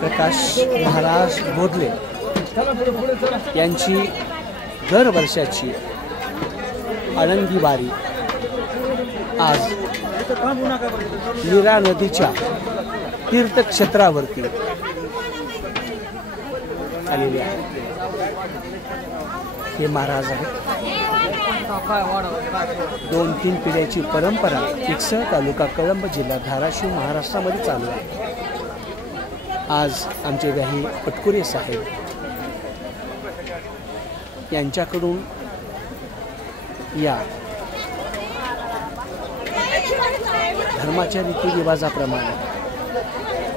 प्रकाश महाराज बोधले यांची दरवर्षाची आनंदी वारी आज नीरा नदीच्या तीर्थक्षेत्रावरती आलेले आहे। हे महाराज आहेत। 2-3 पिढ्याची परंपरा पिक्सळ तालुका कळंब जिल्हा धाराशिव महाराष्ट्रामध्ये चालू आहे। आज आमचे काही पटकुरे साहेब यांच्याकडून या धर्माच्या रीतिरिवाजाप्रमाणे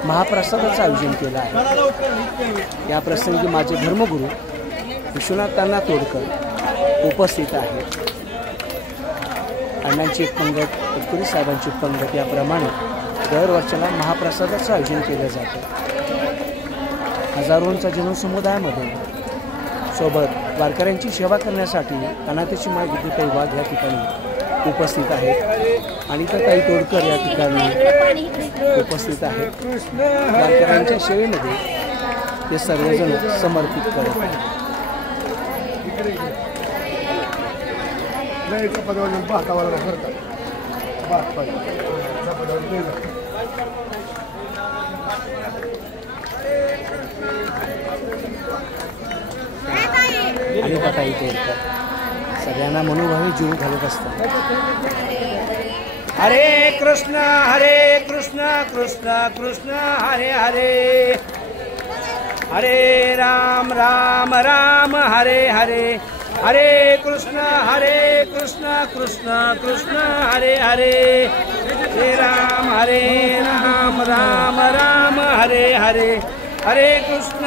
महाप्रसादाचं आयोजन केलं आहे। या प्रसंगी माझे धर्मगुरू विश्वनाथ अण्णा तोडकर उपस्थित आहेत। अण्णांची पंगत, पटकुरी साहेबांची पंगत याप्रमाणे दरवर्षाला महाप्रसादाचं आयोजन केलं जातं। हजारोंचा जनसमुदायामध्ये सोबत वारकऱ्यांची सेवा करण्यासाठी अनाथाची माय विद्याताई वाघ या ठिकाणी उपस्थित आहेत आणि तर ताई तोडकर या ठिकाणी उपस्थित आहेत। वारकऱ्यांच्या सेवेमध्ये ते सर्वजण समर्पित करत आहेत। आणि ताई तोडकर सगळ्यांना मनोभावे जीव घालत असतात। हरे कृष्ण कृष्ण कृष्ण हरे हरे, हरे राम राम राम हरे हरे, हरे कृष्ण कृष्ण कृष्ण हरे हरे, हरे राम राम राम हरे हरे, हरे कृष्ण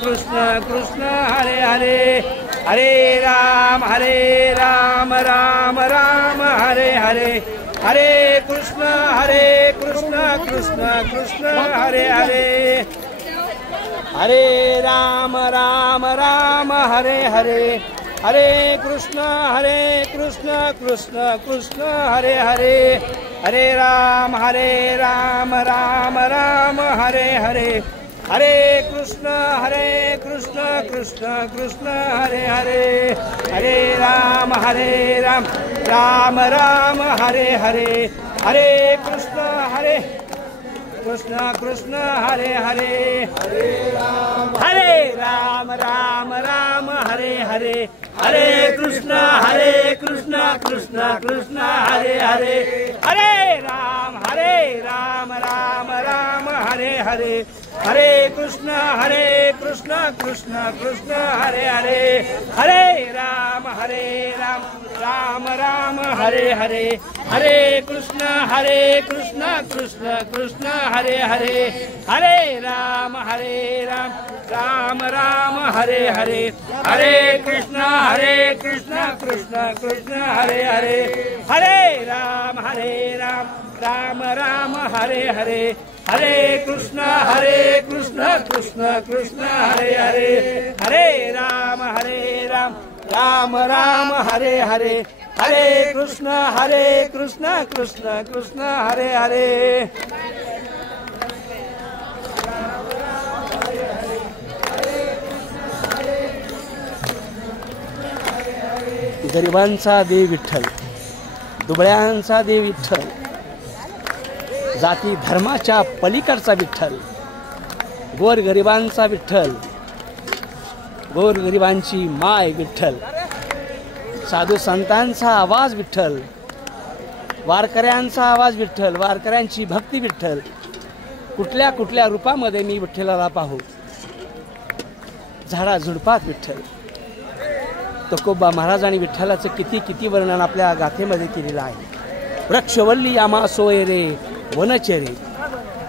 कृष्ण कृष्ण हरे हरे, हरे राम राम राम हरे हरे, हरे कृष्ण कृष्ण कृष्ण हरे हरे, हरे राम राम हरे हरे, हरे कृष्ण कृष्ण कृष्ण हरे हरे, हरे राम राम राम हरे हरे, हरे कृष्ण कृष्ण कृष्ण हरे हरे, हरे राम राम राम हरे हरे, हरे कृष्ण कृष्ण हरे हरे, हरे राम राम हरे हरे, हरे कृष्ण कृष्ण कृष्ण हरे हरे, हरे राम राम राम हरे हरे, हरे कृष्ण कृष्ण कृष्ण हरे हरे, हरे राम राम राम हरे हरे, हरे कृष्ण कृष्ण कृष्ण हरे हरे, हरे राम राम राम हरे हरे, हरे कृष्ण कृष्ण कृष्ण हरे हरे, हरे राम राम राम हरे हरे, हरे कृष्ण कृष्ण कृष्ण हरे हरे, हरे राम राम राम हरे हरे, हरे कृष्ण कृष्ण कृष्ण हरे हरे। गरिबांचा देव विठ्ठल, दुबळ्यांचा देव विठ्ठल, जाती धर्माच्या पलीकडचा विठ्ठल, गोरगरिबांचा विठ्ठल, गोरगरिबांची माय विठ्ठल, साधू संतांचा आवाज विठ्ठल, वारकऱ्यांचा आवाज विठ्ठल, वारकऱ्यांची भक्ती विठ्ठल। कुठल्या कुठल्या रूपामध्ये मी विठ्ठलाला पाहू, झाडा झुडपात विठ्ठल। तुकोबा महाराजांनी विठ्ठलाचं किती किती वर्णन आपल्या गाथेमध्ये केलेलं आहे। वृक्षवल्ली आमा सोय रे वनचरे,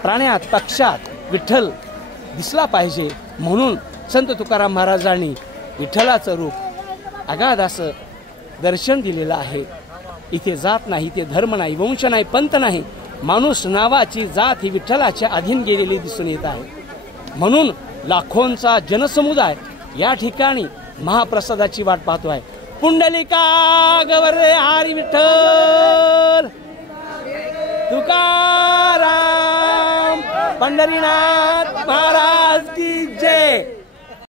प्राण्यात पक्षात विठ्ठल दिसला पाहिजे म्हणून संत तुकाराम महाराजांनी विठ्ठलाचं रूप अगाध असं दर्शन दिलेलं आहे। इथे जात नाही, इथे धर्म नाही, वंश नाही, पंथ नाही, माणूस नावाची जात ही विठ्ठलाच्या अधीन गेलेली दिसून येत आहे। म्हणून लाखोंचा जनसमुदाय या ठिकाणी महाप्रसादाची वाट पाहतो आहे। पुंडलिका गवरे हरी विठ्ठल तुकाराम पंढरीनाथ महाराज